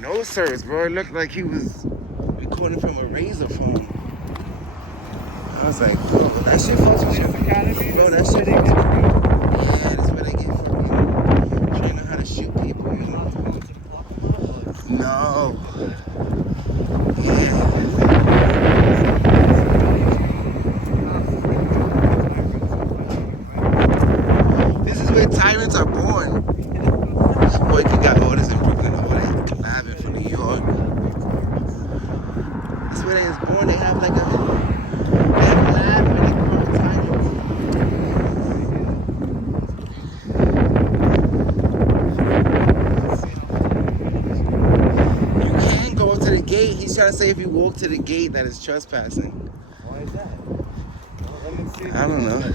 No, sirs, bro. It looked like he was recording from a razor phone. I was like, bro, that shit falls for shit. Bro, that shit falls for yeah, that's where they get fucking training how to shoot people, you know? No. Yeah. This is where tyrants are born. This boy got orders in Brooklyn over there, collabing for New York. This is where they was born. They have like a lab where they grow the tyrants. You can go up to the gate. He's trying to say if you walk to the gate that is trespassing. Why is that? I don't know.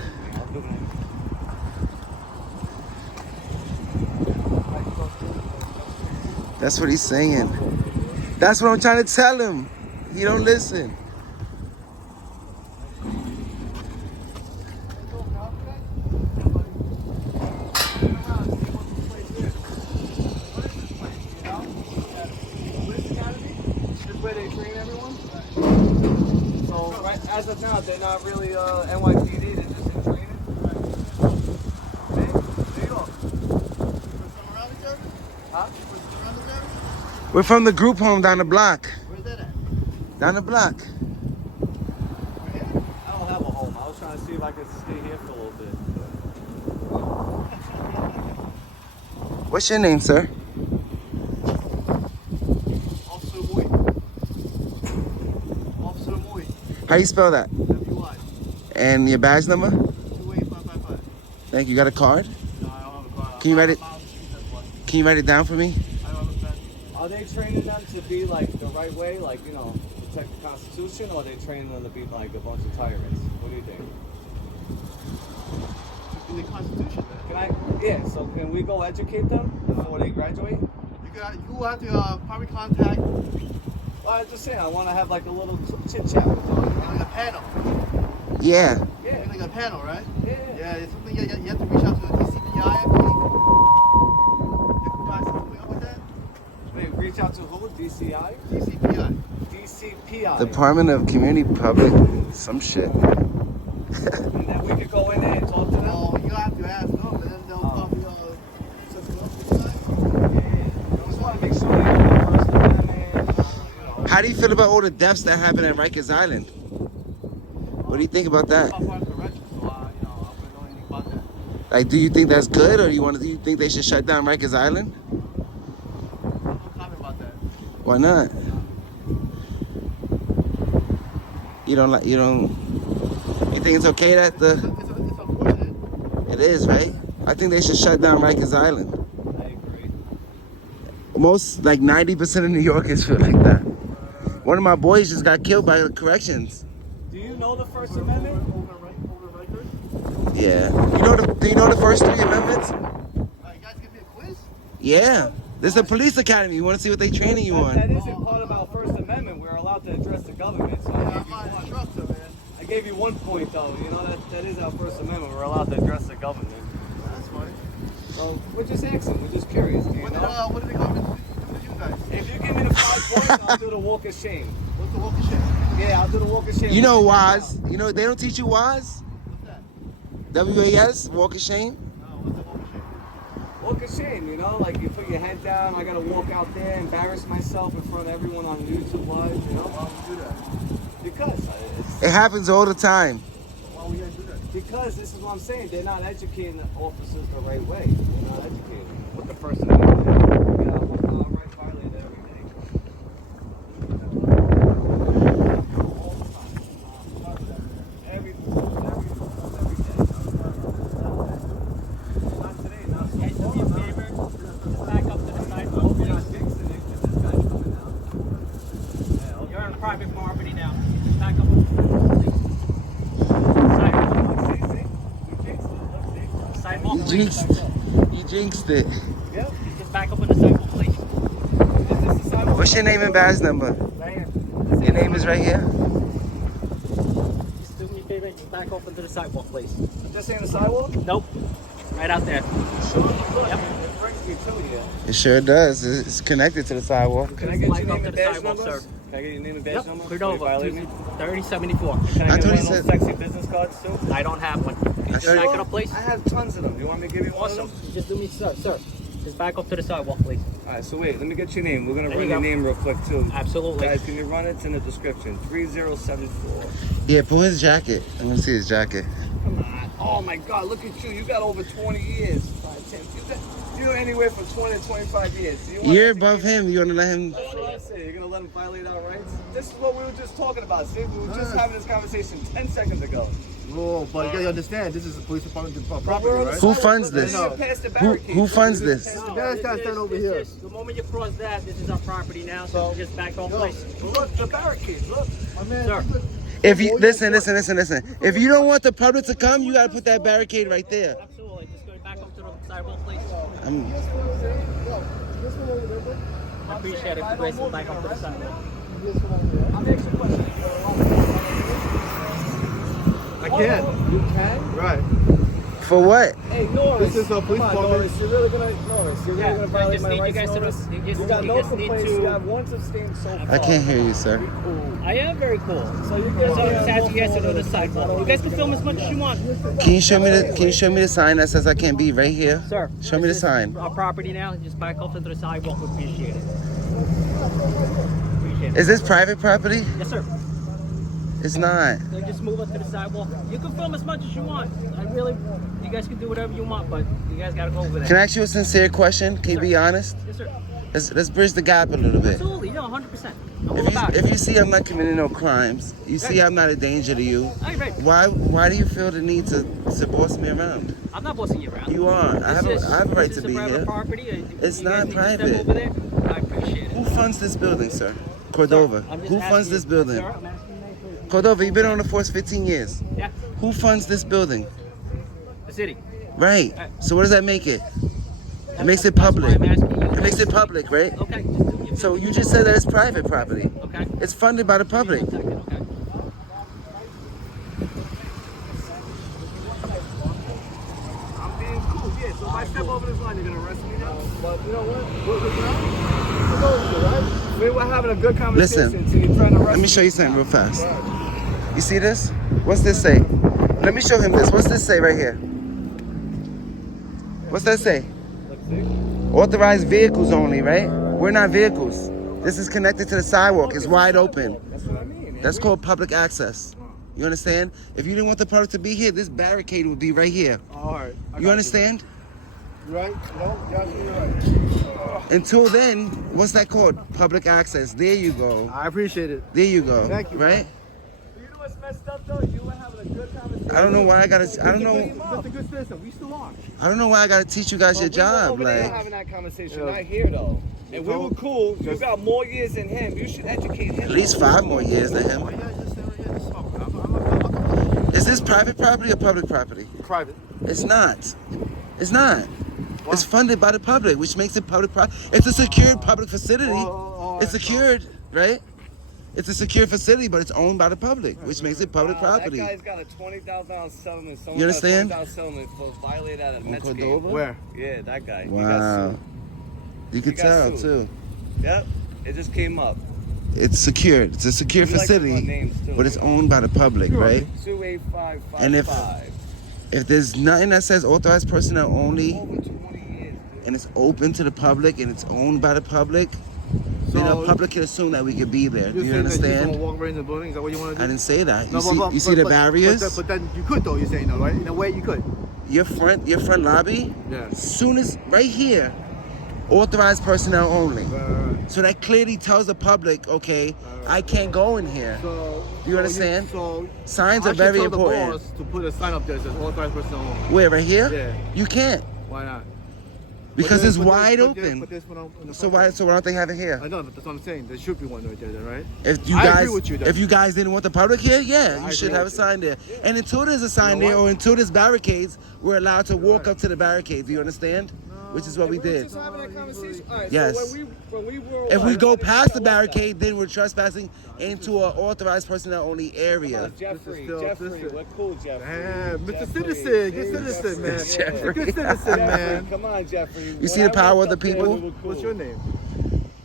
That's what he's saying. That's what I'm trying to tell him. He don't listen. Where they train everyone? So right, as of now, they're not really NYPD, they're just in training. There you go. Huh? We're from the group home down the block. Where's that at? Down the block. I don't have a home. I was trying to see if I could stay here for a little bit. What's your name, sir? Officer Moy. Officer Moy. How you spell that? W-I. And your badge number? 28555. Thank you. Got a card? No, I don't have a car. Can you write it? Can you write it down for me? Are they training them to be like the right way, like, you know, protect the Constitution, or are they training them to be like a bunch of tyrants? What do you think? In the Constitution, man. Can I? Yeah. So can we go educate them before they graduate? You have to probably contact Well, I was just saying, I want to have like a little chit chat with them. like a panel. Yeah. Yeah. Like a panel, right? Yeah. Yeah, it's something you have to reach out to the DCPI, I believe. You can find something up with that. Wait, reach out to who? DCI? DCPI. DCPI. Department of Community Public, some shit. And then we could go in there and talk to them. No, you have to ask them, and then they'll probably set you up with that. Yeah. I just want to make sure they know the First Amendment. How do you feel about all the deaths that happen at Rikers Island? What do you think about that? It's not part of correction, so I wouldn't know anything about that. Like, do you think that's good, or do you think they should shut down Rikers Island? No comment about that. Why not? You think it's okay that It's unfortunate. it is, right? I think they should shut down Rikers Island. I agree. Most, like 90% of New Yorkers feel like that. One of my boys just got killed by the corrections. Do you know the First Amendment? Over record. Yeah. Do you know the first 3 amendments? You guys give me a quiz? Yeah. This is a police academy. You want to see what they training you That on? isn't part of our First Amendment. We're allowed to address the government. So I'm not an instructor, man. I gave you 1 point though. You know that is our First Amendment. We're allowed to address the government. That's funny. So we're just asking. We're just curious. Do you know? What did the government do to you guys? If you give me the 5 points, I'll do the walk of shame. What's the walk of shame? Yeah, I'll do the walk of shame. You know WAS. You know they don't teach you WAS? What's that? WAS, walk of shame. No, what's the walk of shame? Walk of shame, you know, like you put your head down. I gotta walk out there, embarrass myself in front of everyone on YouTube Live. You know, Why would you do that? because it's, It happens all the time. Why would you guys do that? because this is what I'm saying. They're not educating the officers the right way. They're not educating them. What the First Amendment is. You know, right violated every day. All the time. Every day. Not today, not so Guys, do me a favor, just back up to the I sidewalk, hope you're not please. jinxing it because this guy's coming out. Yeah, okay. You're on private property now. Just back up to the sidewalk. See, see? We jinxed it. Look, see? Sidewalk, You please. jinxed it. Yep. Just back up on the sidewalk, please. Is this the sidewalk? What's your name and badge number? Diane. Your name is right here. Just do me a favor, just back up onto the sidewalk, please. Just saying the sidewalk? Nope. Right out there. Sure. Look, Yep. you're concrete too here. It sure does. It's connected to the sidewalk. Can I get Like your up name to and the badge sidewalk, number? sir. Can I get your name and badge Yep, number? cleared Will you over. violate me? 3074. Can I I get thought one he of those said- sexy business cards too? I don't have one. Can you just thought- back it up, please? I have tons of them. You want me to give you one Awesome. of them? Just do me, sir. Just back up to the sidewalk, please. Alright, so wait, let me get your name. We're gonna There run you your go. name real quick too. Absolutely. Guys, can you run it? It's in the description. 3074. Yeah, pull his jacket. I want to see his jacket. Come on. Oh my god, look at you. You got over 20 years. You're anywhere from 20 to 25 years. Do you want You're us to above give- him. You want to let him? That's what I say. You're gonna let him violate our rights? This is what we were just talking about. See, we were just having this conversation 10 seconds ago. Oh, but you gotta understand, this is a police department But property, we're on the right? Who sidewalk. funds Look, this? we're past the Who barricade. funds We're this? past the Guys, barricade. guys, stand over here. The moment you cross that, this is our property now, so just back off, please. Look, the barricade. Look. My man, Sir. If you listen. If you don't want the public to come, you gotta put that barricade right there. Absolutely. Just go back up to the sidewalk, please. I'm, I appreciate it. Please go back up to the sidewalk. I'm asking questions. I can. You can? Right. for what? Hey, Norris. This is a police Come on, department. Norris. You're really gonna, Norris, you're Yeah, really gonna I violate just my need you rights, guys to Norris? just- you You just- got you no just need complaints. to- You got one abstain so far. I can't hear you, sir. I am very cool. So you So guys I just ask you guys to go to the sidewalk. You guys can film as much as you want. Can you show me the sign that says I can't be right here? Sir. Show me the this is sign. Our property now. Just back up to the sidewalk. We appreciate it. Appreciate it. Is this private property? Yes, sir. It's not. So just move up to the sidewalk. You can film as much as you want. You guys can do whatever you want, but you guys gotta go over there. Can I ask you a sincere question? Can you be honest? Yes, sir. Let's bridge the gap a little bit. Absolutely. No, 100%. I'm all about If it. you see I'm not committing no crimes, you see I'm not a danger to you, All right. why do you feel the need to boss me around? I'm not bossing you around. You are. I have a right to be This is a private here. property. It's You not guys need to step private. over there. I appreciate it. Who funds this building, sir? Cordova. I'm just Who asking funds you- this building? Sir, I'm asking you nicely. Cordova, you've been on the force 15 years. Yeah, Who funds this building? the city. Right. So what does that make it? It makes it That's public. why I'm asking you. It makes it public, right? Okay. Just do your So you just said that it's private property. Okay. It's funded by the public. 1 second, okay. I'm being cool, yeah. So if I step over this line, you're gonna arrest me now? But you know what? We were having a good conversation. Listen, so you're trying to arrest Let me show you something real fast. You see this? What's this say? Let me show him this. What's this say right here? What's that say? Let's see. Authorized vehicles only, right? We're not vehicles. This is connected to the sidewalk. It's wide open. That's what I mean. That's called public access. You understand? If you didn't want the public to be here, this barricade would be right here. All right. You understand? You right? No? Yeah, you're right. Until then, what's that called? Public access. There you go. I appreciate it. There you go. Thank you. Right? You know what's messed up though? You were having a good conversation. I don't know why I gotta. I don't know. That's a good citizen. We still are. I don't know why I gotta teach you guys your But we were job. over there Like, having that conversation, Yeah. not here though. And we told- were cool. You just- got more years than him. You should educate him. at least 5 more years than Oh, him. yeah, just stay right here. Just talk. I'm Is this private property or public property? private. It's not. It's not. It's funded by the public, which makes it public property. It's a secured public facility. It's secured, right? It's a secure facility, but it's owned by the public, which makes it public property. That guy's got a $20,000 settlement. Someone You understand? Got a $20,000 settlement for violating at a Mets game. Cordova? Where? Yeah, that guy. He got Wow. sued. You could got tell sued. too. Yep. It just came up. It's secured. It's a secure We like to run facility, names, too. but it's owned by the public, right? 28555. And if there's nothing that says authorized personnel only, Over 20 years, dude. and it's open to the public and it's owned by the public, then the So- public can assume that we could be there. Do You're you saying that you understand? don't walk around the building? Is that what you want to do? I didn't say that. You No, see, you see the barriers? But then you could though. You're saying though, right? In a way, you could. Your front lobby, Yeah. soon as right here, authorized personnel only. So that clearly tells the public, okay, I can't go in here. So. Do you understand? So. Signs I are should very tell important. The boss to put a sign up there that says authorized personnel only. Where, right here? Yeah. You can't Why not? because But it's there's- wide but there's- open. but there's one in the So front. why don't they have it here? I know, but that's what I'm saying. There should be one right there, then, right? If you I guys, agree with you, then. if you guys didn't want the public here, yeah, I you should agree have a with you. sign there. And until there's a sign know there, what? or until there's barricades, we're allowed to walk right. up to the barricades. Do you understand? No, which is what we And were did. just having that conversation. All right, Yes. So when we were, If we what, go running past that the left barricade, then we're trespassing into an authorized personnel-only area. Jeffrey, still- Jeffrey, this is- we're cool, Jeffrey. Man, Mr. Jeffrey, Citizen, good hey, citizen, man. Jeffrey. Good citizen, man. Come on, Jeffrey. You When see the I power walked of the up there, people? we were cool. What's your name?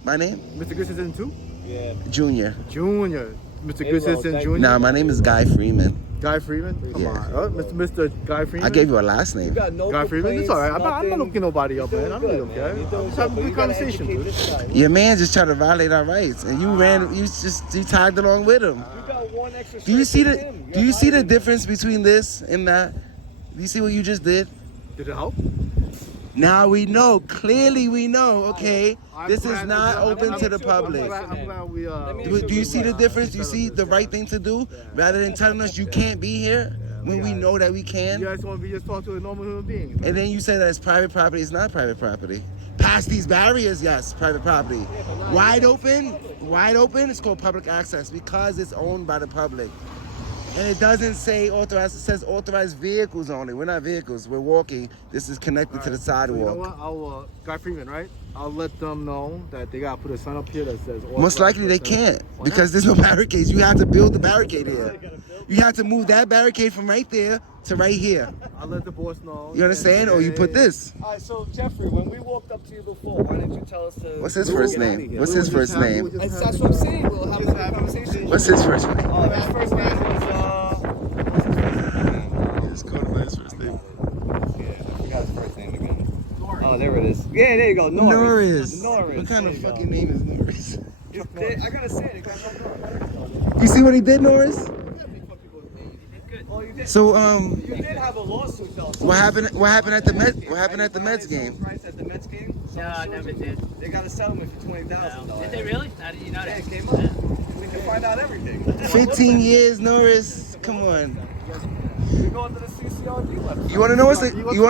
My name? Mr. Good Citizen 2? Yeah. Junior. Junior. Mr. Hey, Good bro, Citizen thank Junior? Nah, my name is Guy Freeman. Guy Freeman? Come Yeah. on. Mr. Guy Freeman? I gave you a last name. You got no Guy Freeman? It's alright. I'm not nothing. looking nobody up, You're man. I'm doing really good, man. okay. You're doing I'm just having a good, good but you gotta conversation, educate dude. this guy. Your man just tried to violate our rights, and you tagged along with him. You got one extra Do you shirt see than the him. Do You're you see the hiding. difference between this and that? Do you see what you just did? Did it help? Now we know. Clearly we know. Okay, I'm this is glad- not I'm open glad- to the I'm public. I'm glad we, Let me- Do you see the difference? Do you see the right thing to do rather than telling us you can't be here when we know that we You can? guys want to just talk to a normal human being. And then you say that it's private property. It's not private property. Past these barriers, yes, private property. Wide open, it's called public access because it's owned by the public. And it doesn't say authorized, it says authorized vehicles only. We're not vehicles, we're walking. This is connected to the So you know sidewalk. what? I'll, Guy Freeman, right? I'll let them know that they gotta put a sign up here that says. Most likely they can't Why because there's no barricades. You have to build the barricade here. You have to move that barricade from right there to right here. I'll let the boss know. You understand? Or you put this. All right, so Jeffrey, when we walked up to you before, why didn't you tell us to? What's his to first get out of name? here? What's his first name? That's what I'm saying. We'll have a good conversation. What's his first name? Oh, his first name was Just call him by his first name. yeah, I forgot his first name again. Oh, there it is. Yeah, there you go. Norris. Norris. What kind There of you go. fucking name is Norris? I gotta say it. It got no You see what he did, Norris? Oh, you did. So You did have a lawsuit though. So what happened at the Mets? What happened at the Mets game? Price at the Mets game? No, I never did. They got a settlement for $20,000. Did they really? How did you know Yeah, that? it came up. We can find out everything. 15 years, Norris. Come on. We going to the CCRD website. You want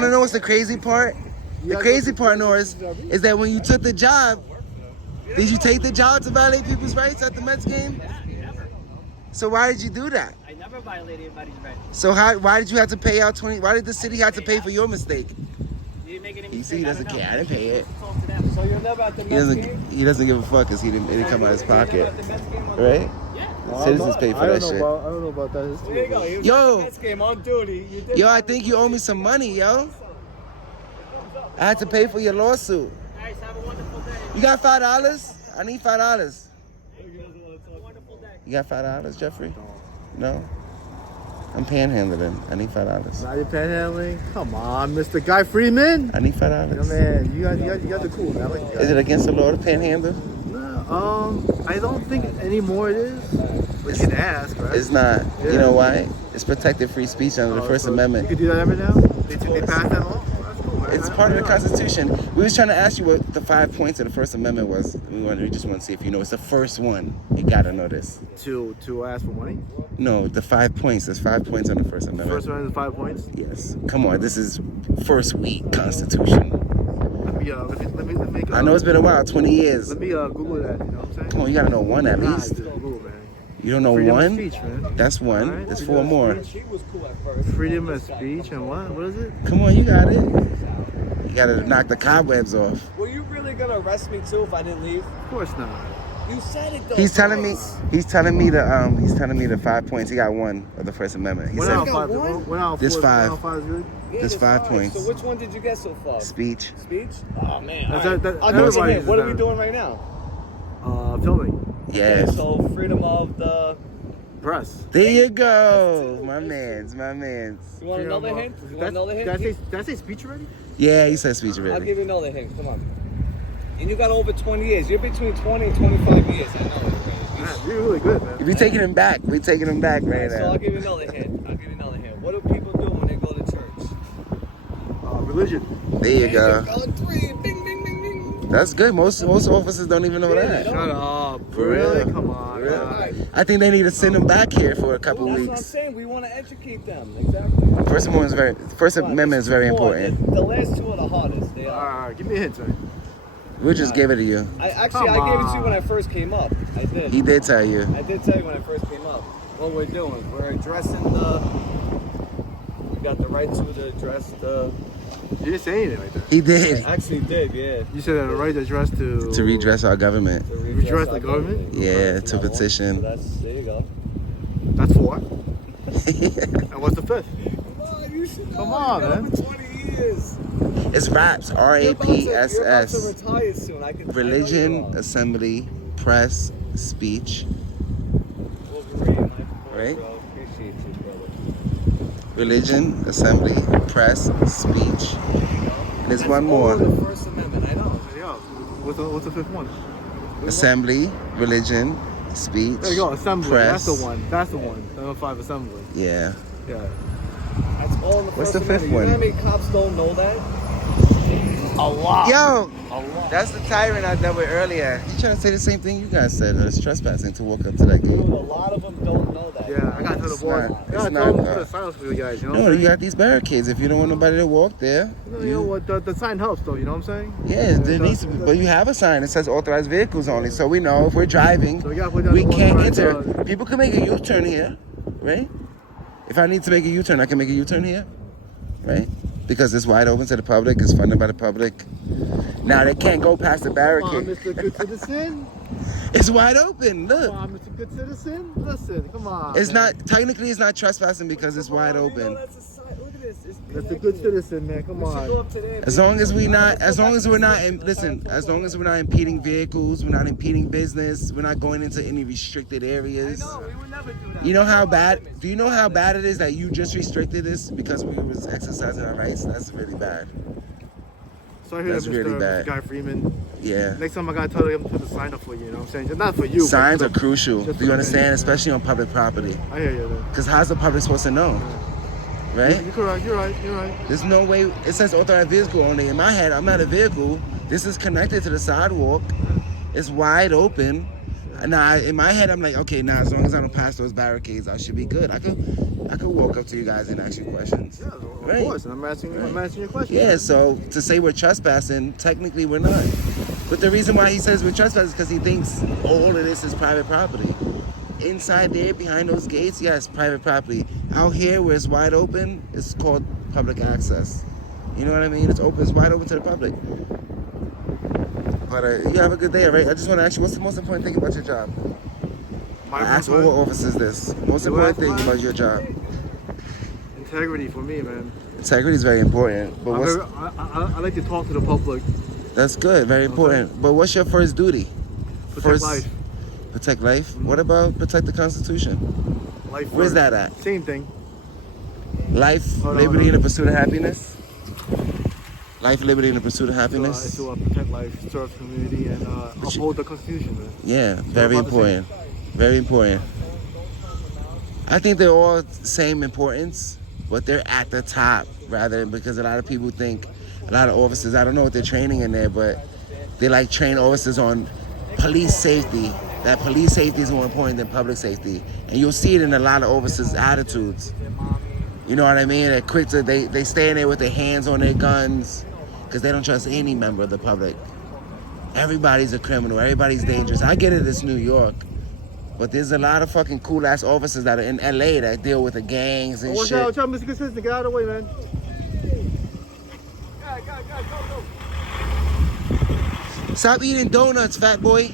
to know what's the crazy part? The crazy part, Norris, is that when you took the job, did you take the job to violate people's rights at the Mets game? So why did you do that? I never violated anybody's rights. So why did you have to pay out 20? Why did the city have to pay for your mistake? You didn't make any You mistake. see, he doesn't care. I didn't pay it. Talk to them. So you're never at the Mets game? He doesn't give a fuck because it didn't come out of his You're never pocket, at the Mets game on right? Yeah. Citizens pay for that shit. I don't know about that. There you go. He was Yo. at the Mets game on duty. You did Yo, I think you owe me some money, yo. I had to pay for your lawsuit. Guys, have a wonderful day. You got $5? I need $5. Have a wonderful day. You got $5, Jeffrey? No? I'm panhandling. I need $5. Now you're panhandling? Come on, Mr. Guy Freeman. I need Yo, $5. man, you got the cool, man. I like you Is guys. it against the law to panhandle? I don't think anymore it is. But you can ask, right? It's not. Yeah. You know why? It's protected free speech under the First So Amendment. You can do that every now? They passed that law? Oh, that's cool, man. It's part of the Constitution. We was trying to ask you what the 5 points of the First Amendment was. We just want to see if you know. It's the first one. You gotta know this. To ask for money? No, the 5 points. There's 5 points on the First Amendment. First one is 5 points. Yes. Come on. This is first week Constitution. Let me I know it's been a while. 20 years. Let me Google that, you know what I'm saying? Come on. You gotta know one at Nah, least. just Google, man. You don't know Freedom of one? speech, man. That's one. Alright. There's 4 more. She was cool at first. Freedom of speech and what? What is it? Come on. You got it. You gotta knock the cobwebs off. Were you really gonna arrest me too if I didn't leave? Of course not. You said it though. He's to telling me. us. He's telling me the 5 points. He got one of the First Amendment. He When said out got five, one? when out This four, five. when out five is good? Yeah, There's 5 5 points. So which one did you get so far? speech. Speech? Oh man. That's- All right. that- I'll do it everybody again. What are we does. doing right now? Filming. Yes. So freedom of the. Press. There you go. My man's. You want Freedom another of- hint? You want another hint? Did I say speech already? Yeah, he said speech I'll already. give you another hint. Come on. And you got over 20 years. You're between 20 and 25 years. I know it. Man, you're really good, man. We taking him back. We taking him back right So I'll now. give you another hint. What do people do when they go to church? Religion. There you go. On 3. Bing, bing, bing, bing. That's good. Most officers don't even know Yeah, that. they Shut up. For Really? real. Come on. For real. guys. I think they need to send him back here for a couple That's what I'm weeks. saying. We want to educate them. Exactly. First Amendment is very important. The last two are the hardest. They are. Alright, give me a hint, man. We'll just give it to you. I gave it to Come you on. when I first came up. I did. He did tell you. I did tell you when I first came up. What we're doing, we're addressing the. We got the right to address the You didn't say anything like that. He did. Actually did, yeah. You said that right address to... To redress our government. To Redress the our government? Yeah, to So petition. there you go. That's 4. And what's the 5th? Come on, you should know. Come on, You've been man. up for 20 years. It's RAPS. You're about to RAPSS. retire soon. I can Religion, tell assembly, press, speech. Wolverine, Right? bro. Appreciate you, brother. Religion, assembly, press, speech. And there's one All more. in the First Amendment, I know. Yeah. What's the 5th one? Assembly, religion, speech. There you go. Assembly. Press. That's the one. That's the one. 705 Assembly. Yeah. Yeah. That's all in the What's First the fifth Amendment. one? You know how many cops don't know that? A lot. Yo, A lot. that's the tyrant I dealt with earlier. He's trying to say the same thing you guys said. It's trespassing to walk up to that Dude, a gate. lot of them don't know that. Yeah, I gotta tell the It's boys. not- I gotta it's tell not, them to put a silence for you guys, you know what No, I'm you saying? got these barricades. If you don't want nobody to walk there, You know what? The sign helps though, you know what I'm saying? yeah, there needs to be. But you have a sign that says authorized vehicles only, so we know if we're driving, So you gotta put down we the can't authorized, enter. People can make a U-turn here, right? If I need to make a U-turn, I can make a U-turn here, right? Because it's wide open to the public, it's funded by the public. Now they can't go past the Come on, barricade. Mr. Good Citizen. It's wide open. Look, Come on, Mr. Good Citizen. Listen, come on. it's man. not technically it's not trespassing because it's wide You know, open. that's a sign. Look at this. It's That's a good citizen, man. Come We should go on. up today and As be- long as we're not listen, as long as we're not impeding vehicles, we're not impeding business, we're not going into any restricted areas. No, we would never do that. You know how bad? Do you know how bad it is that you just restricted this because we was exercising our rights? That's really bad. So I hear That's Mr. really bad. Mr. Guy Freeman. Yeah. Next time I gotta tell him to put the sign up for you know what I'm saying? Just not for you. but Signs for are the- crucial. just Do you for the understand? thing. Especially on public property. I hear you. Because how's the public supposed to know? Right? You're correct. You're right. You're right. There's no way. It says authorized vehicle only. In my head, I'm not a vehicle. This is connected to the sidewalk. It's wide open. Now, in my head, I'm like, okay, now as long as I don't pass those barricades, I should be good. I could walk up to you guys and ask you questions. Yeah, of Right. course. And I'm answering your question. Yeah, so to say we're trespassing, technically we're not. But the reason why he says we're trespassing is because he thinks all of this is private property. Inside there, behind those gates, yes, private property. Out here, where it's wide open, it's called public access. You know what I mean? It's open, it's wide open to the public. But you have a good day, all right? I just want to ask you, what's the most important thing about your job? I ask all officers this. Most You important ask thing mine? about your job. Integrity for me, man. Integrity is very important. But what's I like to talk to the public. that's good, very important. But what's your first duty? Protect life. Protect life. What about protect the Constitution? Life Where's first. that at? Same thing. Life, Hold on, liberty, hold on. and the pursuit of happiness. Life, liberty, and the pursuit of happiness. To protect life, serve the community, and uphold the Constitution, man. Yeah, very about the same. important. Very important. I think they're all same importance, but they're at the top rather because a lot of people think, a lot of officers, I don't know what they're training in there, but they like train officers on police safety. That police safety is more important than public safety. And you'll see it in a lot of officers' attitudes. You know what I mean? They're quick to, they stay in there with their hands on their guns because they don't trust any member of the public. Everybody's a criminal. Everybody's dangerous. I get it, it's New York. But there's a lot of fucking cool-ass officers that are in LA that deal with the gangs and What's shit. up, Mr. Good Citizen? Get out of the way, man. Stop eating donuts, fat boy.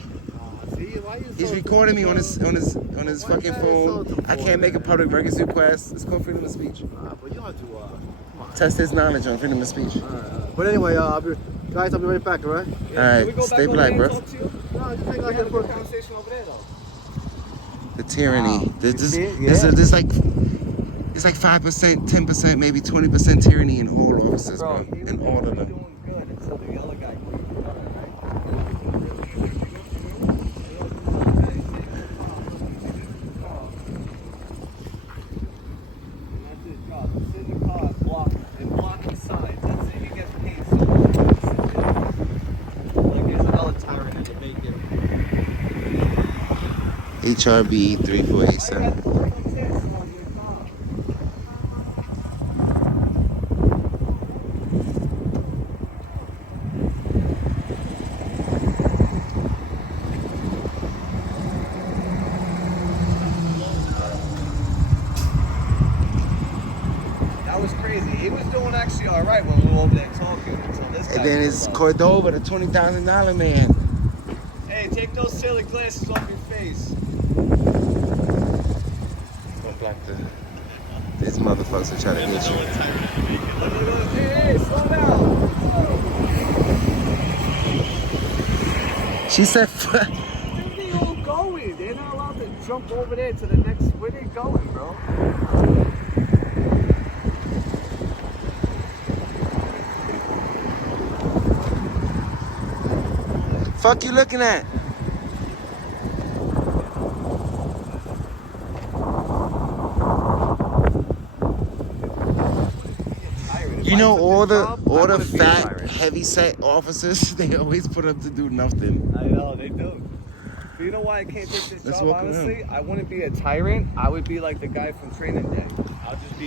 See, why you He's so recording me on his fucking Why phone. you so I can't make a public records request. It's called freedom of speech. But you have to, come on. Test his knowledge on freedom of speech. But anyway, I'll be right back, all right? All Can we right, go stay back over black, there bro. and talk to you? No, just hang We out had here a for good conversation over there, though. The tyranny. Wow. There's You see it? there's like it's like 5%, 10%, maybe 20% tyranny in all officers, bro. In all of them. Doing good until the yellow guy. That's his job. Sit in the car, blocking signs. That's it. He gets paid so much. Like there's another tyrant in the making. HRB 3487. That was crazy. He was doing actually all right when we were over there talking until this guy And then showed it's up. Cordoba, the $20,000 man. Hey, take those silly glasses off your face. Don't block these motherfuckers are trying to get you. Hey, slow down. She said, Where they all going? They're not allowed to jump over there to the next. Where they going, bro? fuck you looking at? You know all the fat, heavy set officers, they always put up to do nothing. I know, they do. But you know why I can't take this Let's job, walk around. honestly? I wouldn't be a tyrant. I would be like the guy from Training Day. I'll just be